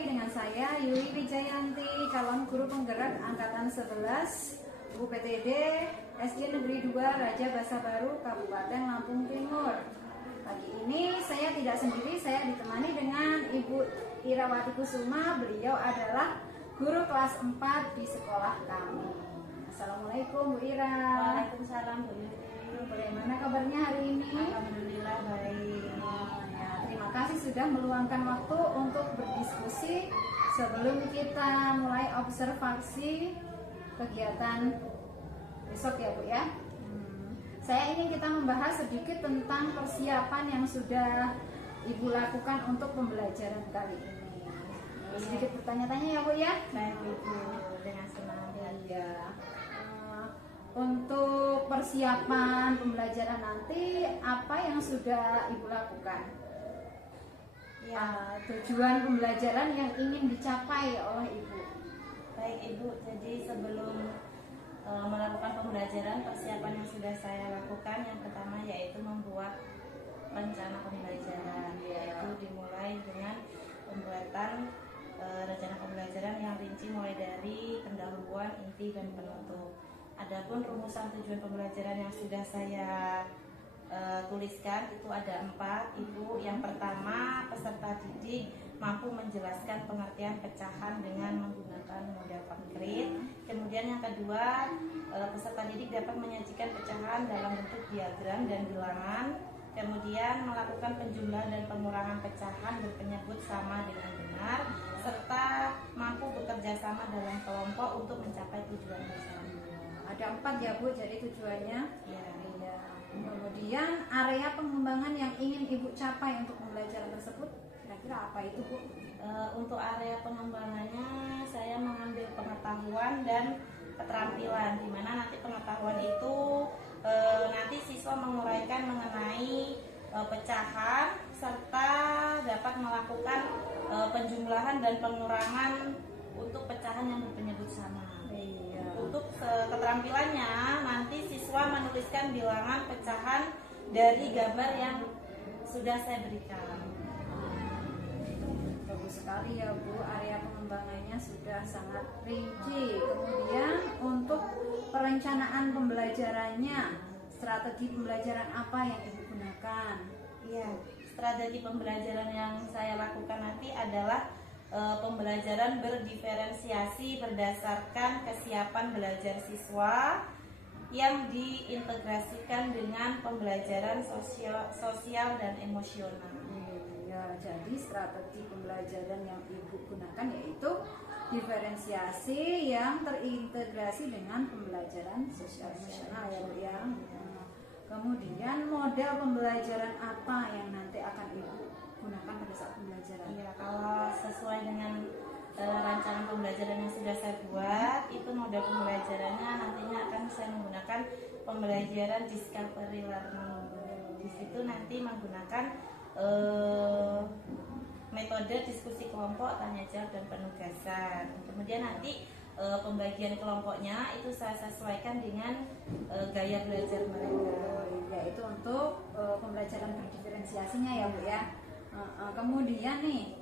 lagi dengan saya Yuli Wijayanti, calon guru penggerak angkatan 11 UPTD SD Negeri 2 Raja Basa Baru, Kabupaten Lampung Timur. Pagi ini saya tidak sendiri, saya ditemani dengan Ibu Irawati Kusuma. Beliau adalah guru kelas 4 di sekolah kami. Assalamualaikum Bu Ira. Waalaikumsalam Bu Yuli. Bagaimana kabarnya hari ini? Alhamdulillah baik. Terima kasih sudah meluangkan waktu untuk berdiskusi sebelum kita mulai observasi kegiatan besok ya Bu ya. Saya ingin kita membahas sedikit tentang persiapan yang sudah Ibu lakukan untuk pembelajaran kali ini. Sedikit bertanya-tanya ya Bu ya. Baik Ibu, dengan senang hati. Ya. Untuk persiapan pembelajaran nanti apa yang sudah Ibu lakukan? Ya, Tujuan pembelajaran yang ingin dicapai oleh Ibu. baik Ibu. Jadi sebelum melakukan pembelajaran, persiapan yang sudah saya lakukan yang pertama yaitu membuat rencana pembelajaran, yaitu dimulai dengan pembuatan rencana pembelajaran yang rinci mulai dari pendahuluan, inti, dan penutup. Adapun rumusan tujuan pembelajaran yang sudah saya tuliskan itu ada 4 Ibu. Yang pertama, peserta didik mampu menjelaskan pengertian pecahan dengan menggunakan model konkret. Kemudian yang kedua, peserta didik dapat menyajikan pecahan dalam bentuk diagram dan bilangan. Kemudian melakukan penjumlahan dan pengurangan pecahan berpenyebut sama dengan benar, serta mampu bekerja sama dalam kelompok untuk mencapai tujuan bersama. Ada 4 ya Bu, jadi tujuannya. Ya. Iya. Kemudian area pengembangan yang ingin Ibu capai untuk pembelajaran tersebut kira-kira apa itu Bu? Untuk area pengembangannya saya mengambil pengetahuan dan keterampilan, di mana nanti pengetahuan itu nanti siswa menguraikan mengenai pecahan serta dapat melakukan penjumlahan dan pengurangan untuk pecahan yang berpenyebut sama. Iya. Untuk keterampilannya nanti siswa menuliskan bilangan pecahan dari gambar yang sudah saya berikan. Bagus sekali ya Bu, area pengembangannya sudah sangat rinci. Kemudian untuk perencanaan pembelajarannya, strategi pembelajaran apa yang Ibu gunakan? Iya, strategi pembelajaran yang saya lakukan nanti adalah pembelajaran berdiferensiasi berdasarkan kesiapan belajar siswa yang diintegrasikan dengan pembelajaran sosial dan emosional. Ya, jadi strategi pembelajaran yang Ibu gunakan yaitu diferensiasi yang terintegrasi dengan pembelajaran sosial emosional ya Bu ya. Kemudian model pembelajaran apa yang nanti akan Ibu gunakan pada saat pembelajaran? Iya, kalau sesuai dengan rancangan pembelajaran yang sudah saya buat, itu model pembelajarannya nantinya akan saya menggunakan pembelajaran discovery learning. Di situ nanti menggunakan metode diskusi kelompok, tanya jawab, dan penugasan. Kemudian nanti pembagian kelompoknya itu saya sesuaikan dengan gaya belajar mereka. Yaitu untuk pembelajaran berdiferensiasinya ya Bu ya. Kemudian nih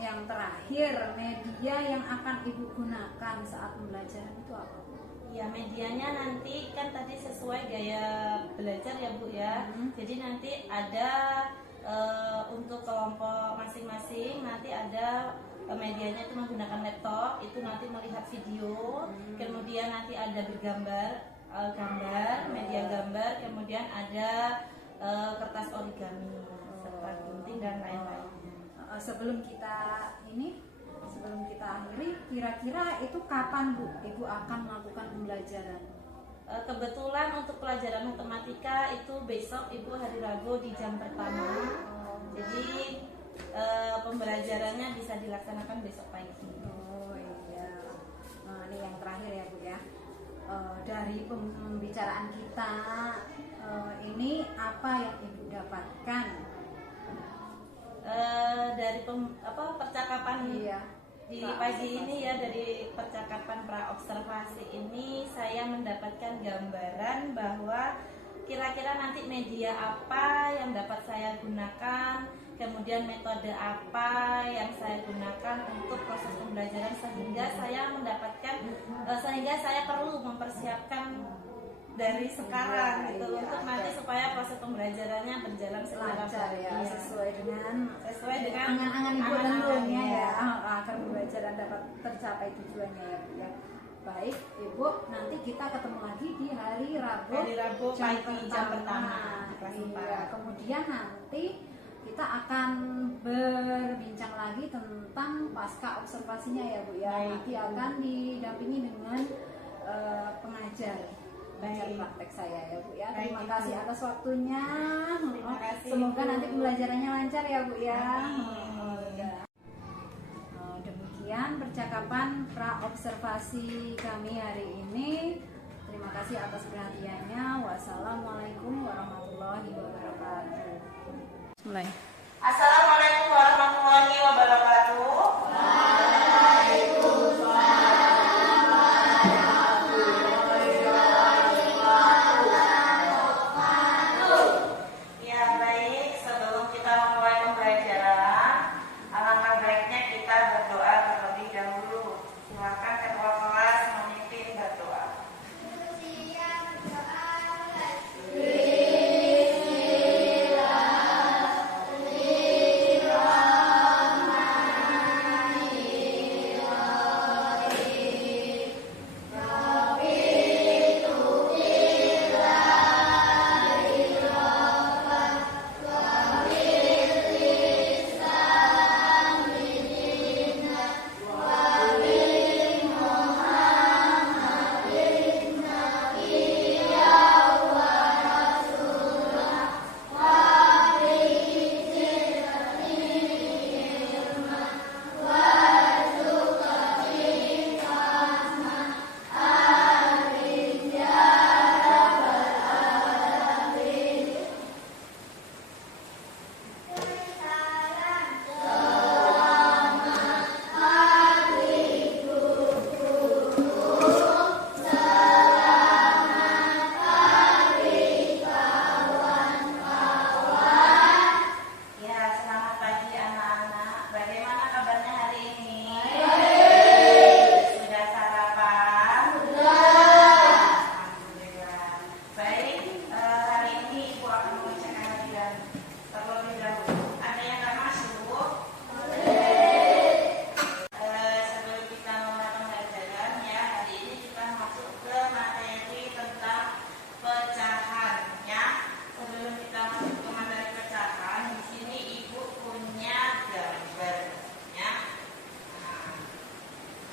yang terakhir, media yang akan Ibu gunakan saat pembelajaran itu apa? Ya, medianya nanti kan tadi sesuai gaya belajar ya Bu ya. Jadi nanti ada untuk kelompok masing-masing nanti ada medianya itu menggunakan laptop, itu nanti melihat video. Kemudian nanti ada bergambar, media gambar, kemudian ada kertas origami serta gunting dan lain-lain. Sebelum kita akhiri, kira-kira itu kapan Bu Ibu akan melakukan pembelajaran? Kebetulan untuk pelajaran matematika itu besok Ibu hari Rabu di jam pertama. Jadi pembelajarannya bisa dilaksanakan besok pagi. Oh iya. Nah, ini yang terakhir ya Bu ya. Dari pembicaraan kita ini apa yang Ibu dapatkan? Dari percakapan di pagi ini ya, dari percakapan praobservasi ini saya mendapatkan gambaran bahwa kira-kira nanti media apa yang dapat saya gunakan, kemudian metode apa yang saya gunakan untuk proses pembelajaran sehingga saya perlu mempersiapkan dari sekarang gitu untuk nanti supaya proses pembelajarannya berjalan secara lancar ya, baik. sesuai dengan angan-angan ibu tentunya ya. agar pembelajaran dapat tercapai tujuannya ya Bu ya. Baik Ibu, nanti kita ketemu lagi di hari Rabu pagi jam pertama kelas iya, kemudian nanti kita akan berbincang lagi tentang pasca observasinya ya Bu ya. Nanti akan didampingi dengan pengajar praktek saya ya Bu ya. Terima kasih atas waktunya. Semoga nanti pembelajarannya lancar ya Bu ya. Demikian percakapan pra observasi kami hari ini. Terima kasih atas perhatiannya. Wassalamualaikum warahmatullahi wabarakatuh. Mulai. Assalamualaikum warahmatullahi wabarakatuh.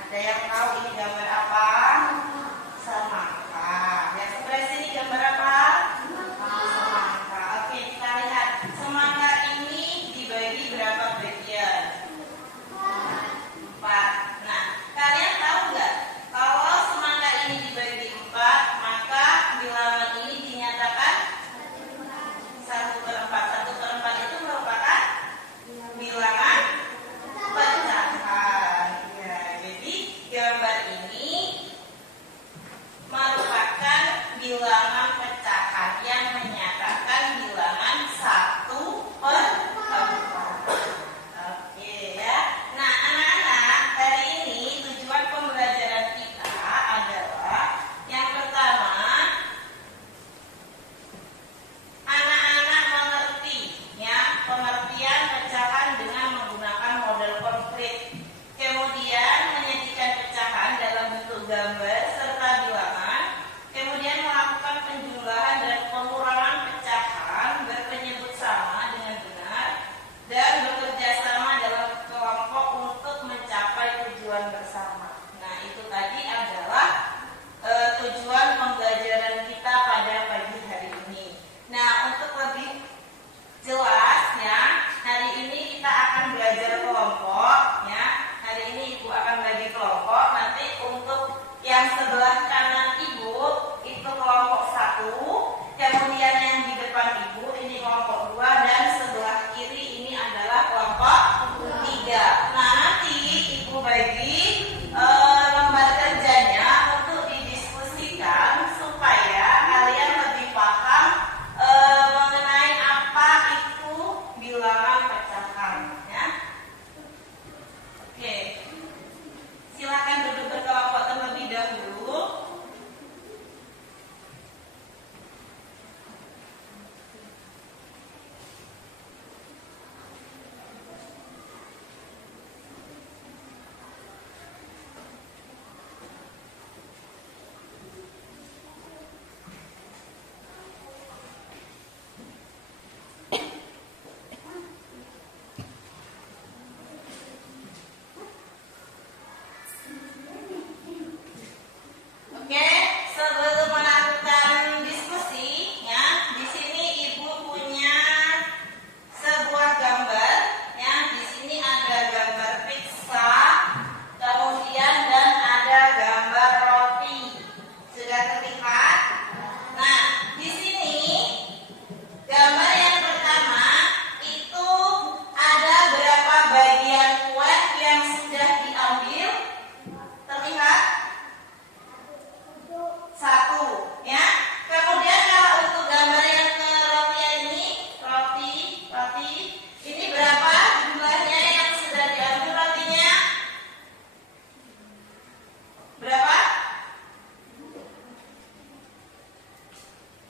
Ada yang tahu ini gambar apa? Semangka. Yang sebelah sini gambar apa? Semangka. Oke, kita lihat. Semangka ini dibagi berapa bagian? 4. Nah, kalian tahu nggak? Kalau semangka ini dibagi 4, maka bilangan ini dinyatakan 1/4. 1/4 itu merupakan bilangan pecahan. Ya, jadi gambar ini merupakan bilangan pecahan yang menyatakan bilangan 1/4. Oke ya. Nah, anak-anak, hari ini tujuan pembelajaran kita adalah yang pertama, anak-anak mengerti ya pengertian pecahan dengan menggunakan model konkret. Kemudian menyajikan pecahan dalam bentuk gambar serta bilangan. Kemudian melakukan penjumlahan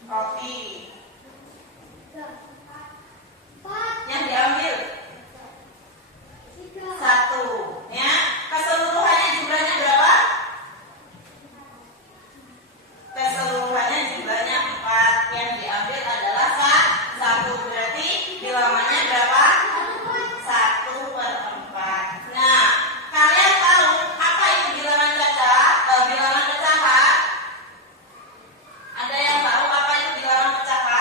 roti. Yang diambil 1, ya. Keseluruhannya jumlahnya berapa? Keseluruhannya jumlahnya 4. Yang diambil adalah 1. Berarti bilangannya berapa? 1/4. Nah, kalian tahu apa itu bilangan pecahan? Ada yang tahu apa itu bilangan pecahan?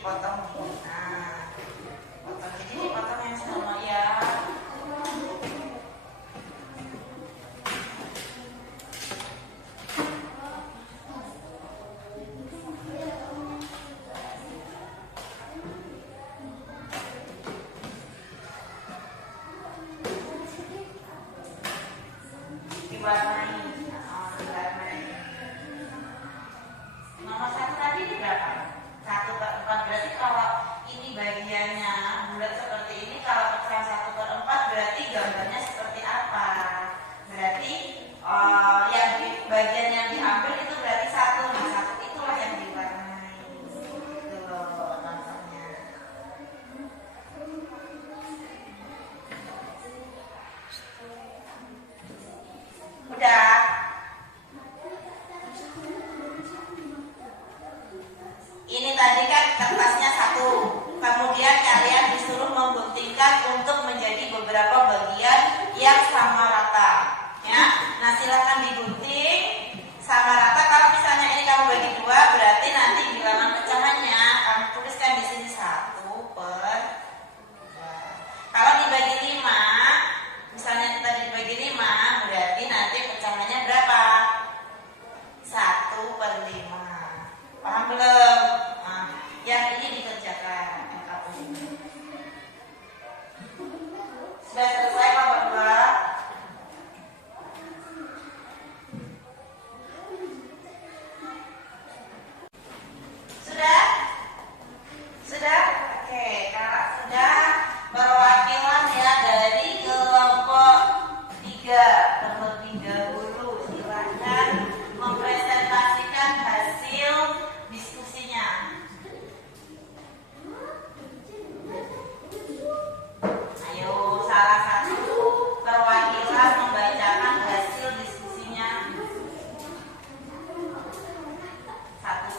dipotong nih. Nah, potong, jadi dipotong yang sama ya. Diwarnai. Nomor 1 tadi ini berapa? 1/4. Berarti kalau ini bagiannya bulat seperti ini, kalau pecahan 1/4 berarti gambarnya seperti apa? Berarti bagian yang diambil itu berarti 1. Nah, 1 itulah yang diwarnai. Gitu loh contohnya. Udah. Ini tadi kan kertasnya 1. Kemudian kalian disuruh membentukkan untuk menjadi beberapa bagian yang sama rata. Ya. Nah, silakan digunting sama rata. Kalau misalnya ini kamu bagi 2, berarti nanti bilangan pecahannya kamu tuliskan di sini 1/2. Kalau dibagi 5, misalnya kita dibagi 5, berarti nanti pecahannya berapa? 1/5. Paham belum? Nah, yang ini dikerjakan. Sudah selesai kelompok 2? Sudah? Sudah? Oke, kalau sudah, perwakilan ya dari kelompok 3 terlebih dahulu silakan mempresentasikan hasil diskusinya. Ayo, salah satu perwakilan membacakan hasil diskusinya. 1.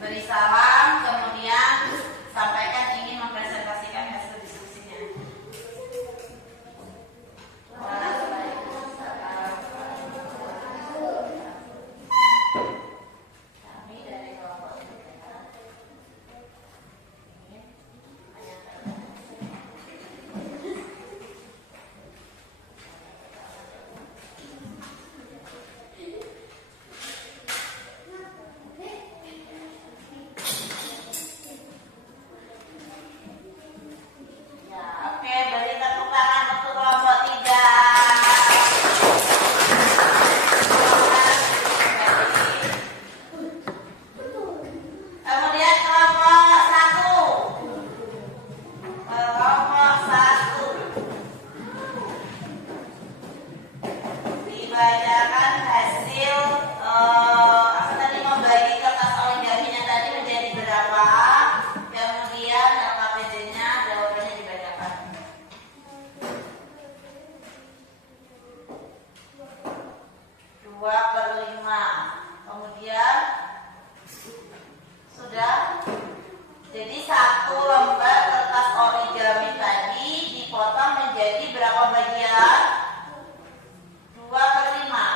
Beri salam, kemudian sampaikan ingin mempresentasikan hasil diskusinya. Kami dari kelompok 3 ingin menyampaikan. Ya, oke, beri tepuk tangan untuk kelompok 3. Kemudian kelompok 1. Kelompok 1 dibacakan hasil apa tadi, membagi kertas origaminya tadi menjadi berapa, kemudian LKPD-nya jawabannya dibacakan. 2/5. Kemudian sudah. Jadi 1 lembar kertas origami tadi dipotong menjadi berapa bagian? 2/5.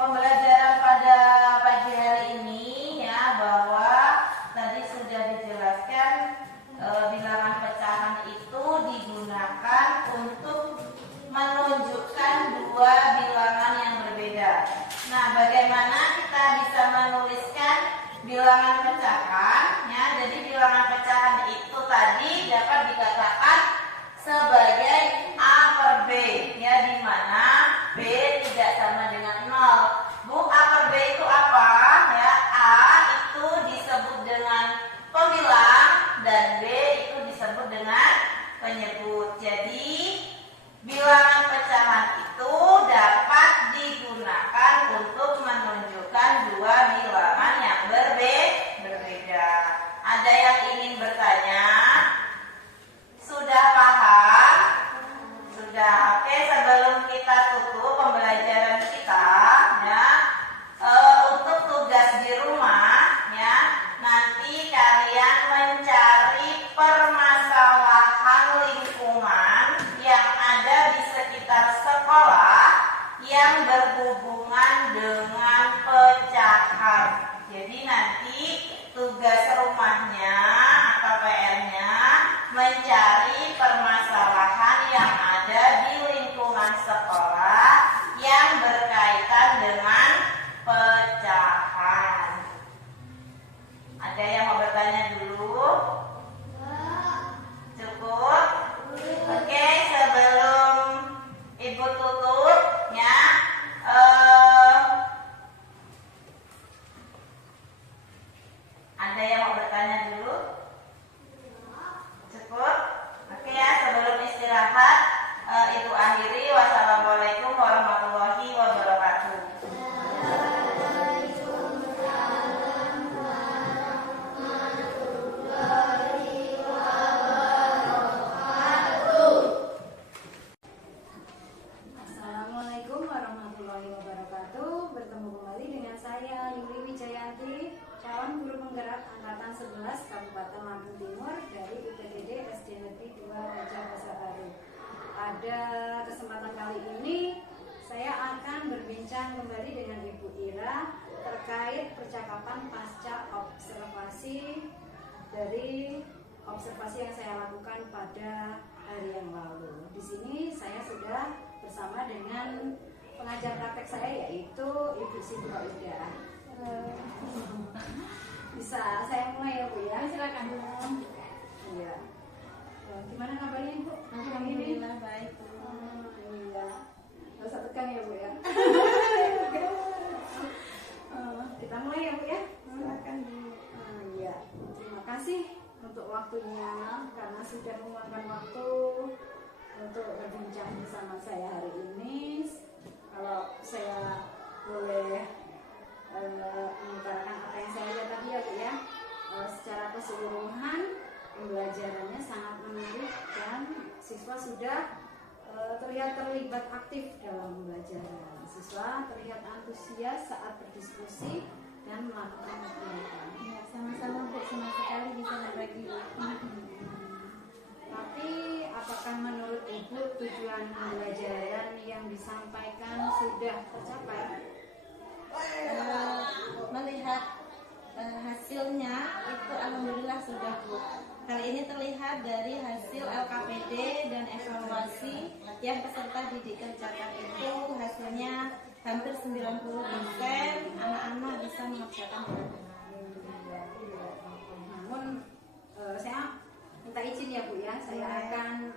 pembelajaran pada pagi hari ini ya, bahwa tadi sudah dijelaskan bilangan pecahan itu digunakan untuk menunjukkan dua bilangan yang berbeda. Nah, bagaimana kita bisa menuliskan bilangan pecahan ya? Jadi bilangan pecahan itu tadi dapat dikatakan sebagai A per B ya, di mana B tidak sama dengan 0. Bu, A per B itu apa? Ya, A itu disebut dengan pembilang dan B itu disebut dengan penyebut. Jadi bilangan pecahan itu dapat digunakan untuk menunjukkan dua bilangan yang berbeda. Ada yang ingin bertanya? Sudah paham? Sudah. Oke, sebelum kita tutup pembelajaran kita ya, untuk tugas di rumah ya, nanti kalian mencari permasalahan lingkungan yang ada di sekitar sekolah yang berhubungan dengan pecahan. Jadi nanti tugas rumahnya atau PR-nya mencari permasalahan yang ada di lingkungan sekolah yang berkaitan dengan pecahan. Ada yang mau bertanya dulu? Cukup? Oke, sebelum Ibu tutup ya, ada yang mau bertanya dulu? Cukup? Oke ya, sebelum istirahat Ibu akhiri. Wassalamualaikum warahmatullahi wabarakatuh. Assalamualaikum warahmatullahi wabarakatuh. Bertemu kembali dengan saya Yuli Wijayanti, calon guru penggerak angkatan 11 Kabupaten Lampung Timur dari UPTD SD Negeri 2 Raja Basabaru. Pada kesempatan kali ini saya akan berbincang kembali dengan Ibu Ira terkait percakapan pasca observasi dari observasi yang saya lakukan pada hari yang lalu. Di sini saya sudah bersama dengan pengajar praktek saya, yaitu Ibu Siti Ida. Bisa saya mulai ya Bu ya? Silakan. Iya. Gimana kabarnya Bu? Alhamdulillah baik. Iya. Gak usah tegang ya Bu ya. Kita mulai ya Bu ya? Silakan Bu. Iya. Terima kasih untuk waktunya karena sudah meluangkan waktu untuk berbincang bersama saya hari ini. Kalau saya boleh mengutarakan apa yang saya lihat tadi ya Bu ya, secara keseluruhan pembelajarannya sangat menarik dan siswa sudah terlihat terlibat aktif dalam pembelajaran. Siswa terlihat antusias saat berdiskusi dan melakukan kegiatan. Ya, sama-sama Bu, senang sekali bisa berbagi. Tapi apakah menurut Ibu tujuan pembelajaran yang disampaikan sudah tercapai? Melihat hasilnya itu alhamdulillah sudah Bu. Kali ini terlihat dari hasil LKPD dan evaluasi yang peserta didik kerjakan itu hasilnya hampir 90% anak-anak bisa mengerjakan dengan benar. Namun saya minta izin ya Bu ya, saya akan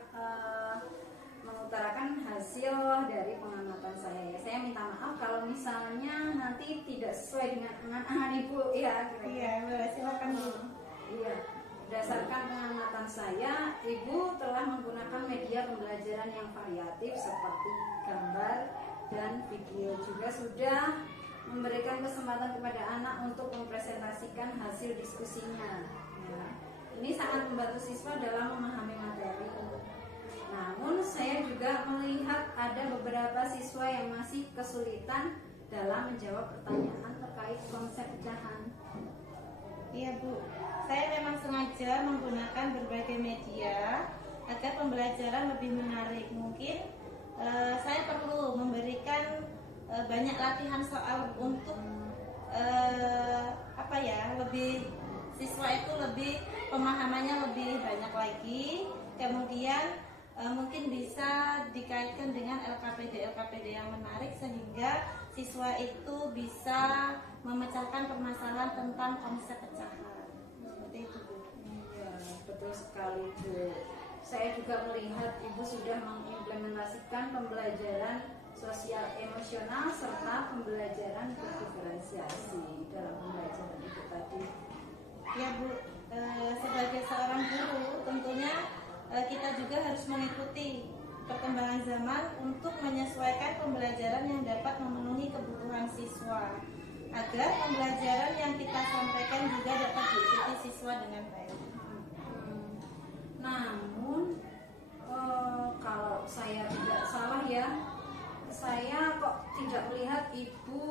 mengutarakan hasil dari pengamatan saya ya. Saya minta maaf kalau misalnya nanti tidak sesuai dengan angan-angan Ibu ya. Iya, boleh silakan Bu. Iya. Berdasarkan pengamatan saya, Ibu telah menggunakan media pembelajaran yang variatif seperti gambar dan video. Juga sudah memberikan kesempatan kepada anak untuk mempresentasikan hasil diskusinya. Ya. Ini sangat membantu siswa dalam memahami materi. Namun saya juga melihat ada beberapa siswa yang masih kesulitan dalam menjawab pertanyaan terkait konsep pecahan. Iya Bu, saya memang sengaja menggunakan berbagai media agar pembelajaran lebih menarik. Mungkin saya perlu memberikan banyak latihan soal untuk apa ya, lebih siswa itu lebih pemahamannya lebih banyak lagi. Kemudian mungkin bisa dikaitkan dengan LKPD yang menarik sehingga siswa itu bisa memecahkan permasalahan tentang konsep pecahan. Seperti itu, Bu. Iya, betul sekali, Bu. Saya juga melihat Ibu sudah mengimplementasikan pembelajaran sosial emosional serta pembelajaran berdiferensiasi dalam pembelajaran Ibu tadi. Ya, Bu, sebagai seorang guru tentunya kita juga harus mengikuti perkembangan zaman untuk menyesuaikan pembelajaran yang dapat memenuhi kebutuhan siswa agar pembelajaran yang kita sampaikan juga dapat diikuti siswa dengan baik. Namun kalau saya tidak salah ya, saya kok tidak melihat Ibu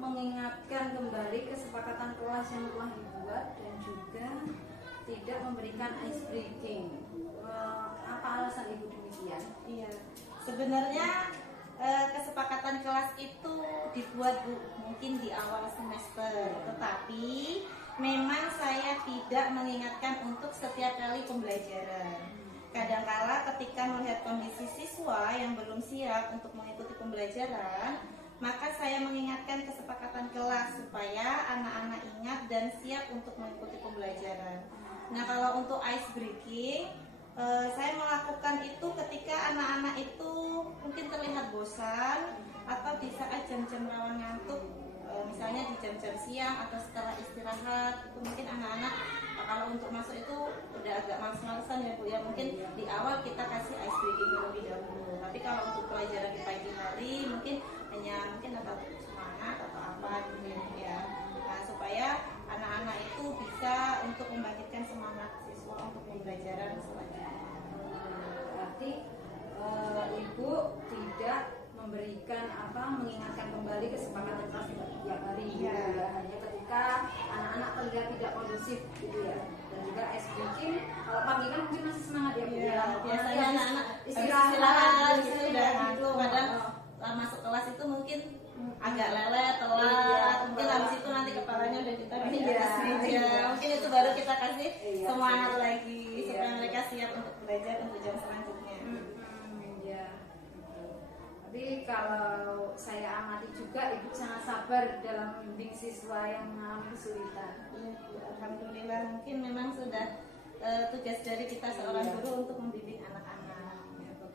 mengingatkan kembali kesepakatan kelas yang telah dibuat dan juga tidak memberikan ice breaking. Apa alasan Ibu demikian? Iya, sebenarnya kesepakatan kelas itu dibuat, Bu, mungkin di awal semester, tetapi memang saya tidak mengingatkan untuk setiap kali pembelajaran. Kadangkala ketika melihat kondisi siswa yang belum siap untuk mengikuti pembelajaran, maka saya mengingatkan kesepakatan kelas supaya anak-anak ingat dan siap untuk mengikuti pembelajaran. Nah, kalau untuk ice breaking, saya melakukan itu ketika anak-anak itu mungkin terlihat bosan atau di saat jam-jam rawan ngantuk, misalnya di jam-jam siang atau setelah istirahat. Itu mungkin anak-anak kalau untuk masuk itu udah agak males-malesan ya, Bu ya. Mungkin di awal kita kasih ice breaking terlebih dahulu. Tapi kalau untuk pelajaran di pagi hari mungkin hanya ada semangat atau apa gitu ya. Nah, supaya anak-anak itu bisa untuk membangkitkan semangat siswa untuk pembelajaran selanjutnya. Berarti Ibu tidak memberikan mengingatkan kembali kesepakatan kelas tiap hari ya. Hanya ketika anak-anak terlihat tidak kondusif gitu ya. Dan juga ice breaking kalau pagi kan mungkin masih semangat ya, Bu ya. Biasanya anak-anak istirahat gitu udah gitu, kadang masuk kelas itu mungkin agak lelet, telat, mungkin habis itu nanti kepalanya udah ditaruh di atas meja. Mungkin itu baru kita kasih semangat lagi supaya mereka siap untuk belajar untuk jam selanjutnya. Tapi kalau saya amati juga Ibu sangat sabar dalam membimbing siswa yang mengalami kesulitan. Alhamdulillah, mungkin memang sudah tugas dari kita seorang guru untuk membimbing anak-anak.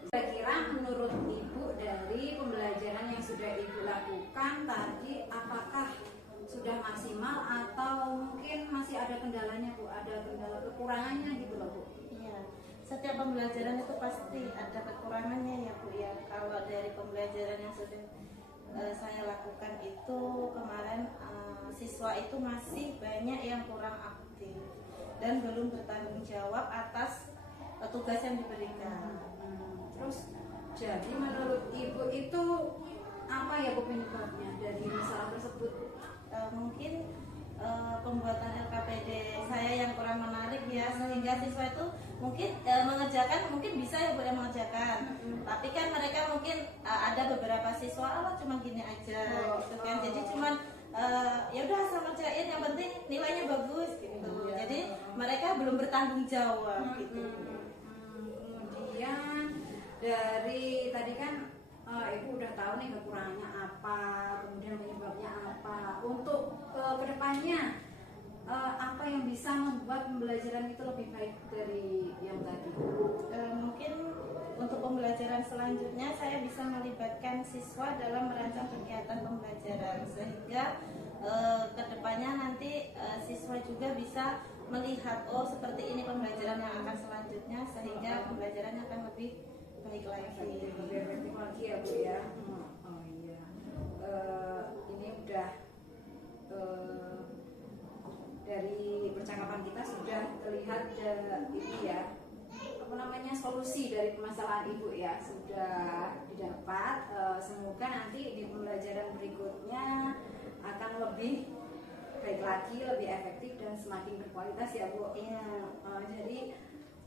Kira-kira menurut Ibu dari pembelajaran yang sudah Ibu lakukan tadi, apakah sudah maksimal atau mungkin masih ada kendalanya, Bu? Ada kendala kekurangannya gitu loh, Bu? Iya, setiap pembelajaran itu pasti ada kekurangannya ya, Bu ya. Kalau dari pembelajaran yang sudah saya lakukan itu kemarin, siswa itu masih banyak yang kurang aktif dan belum bertanggung jawab atas tugas yang diberikan. Terus jadi menurut Ibu itu apa ya penyebabnya dari masalah tersebut? Mungkin pembuatan LKPD saya yang kurang menarik ya, sehingga siswa itu mungkin mengerjakan, mungkin bisa ya Bu yang mengerjakan, tapi kan mereka mungkin ada beberapa siswa cuma gini aja gitu kan, jadi cuman ya udah asal ngerjain, yang penting nilainya bagus gitu. Jadi mereka belum bertanggung jawab gitu. Kemudian dari tadi kan Ibu udah tahu nih kekurangannya apa, kemudian penyebabnya apa. Untuk kedepannya apa yang bisa membuat pembelajaran itu lebih baik dari yang tadi? Mungkin untuk pembelajaran selanjutnya saya bisa melibatkan siswa dalam merancang kegiatan pembelajaran sehingga kedepannya nanti siswa juga bisa melihat seperti ini pembelajaran yang akan selanjutnya sehingga pembelajarannya akan lebih baik lagi, lebih efektif lagi ya, Bu ya. Oh iya, ini udah dari percakapan kita sudah terlihat ini ya, solusi dari permasalahan Ibu ya sudah didapat. Semoga nanti di pembelajaran berikutnya akan lebih baik lagi, lebih efektif dan semakin berkualitas ya, Bu. Jadi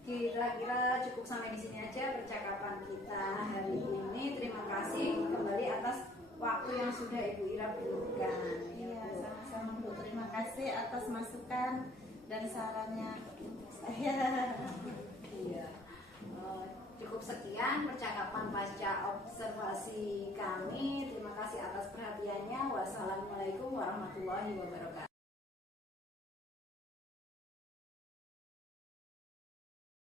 kira-kira cukup sampai di sini aja percakapan kita hari ini. Terima kasih kembali atas waktu yang sudah sudah Ibu Ira berikan. Iya, sama-sama Bu. Terima kasih atas masukan dan sarannya untuk saya. Iya. Cukup sekian percakapan pasca observasi kami. Terima kasih atas perhatiannya. Wassalamualaikum warahmatullahi wabarakatuh.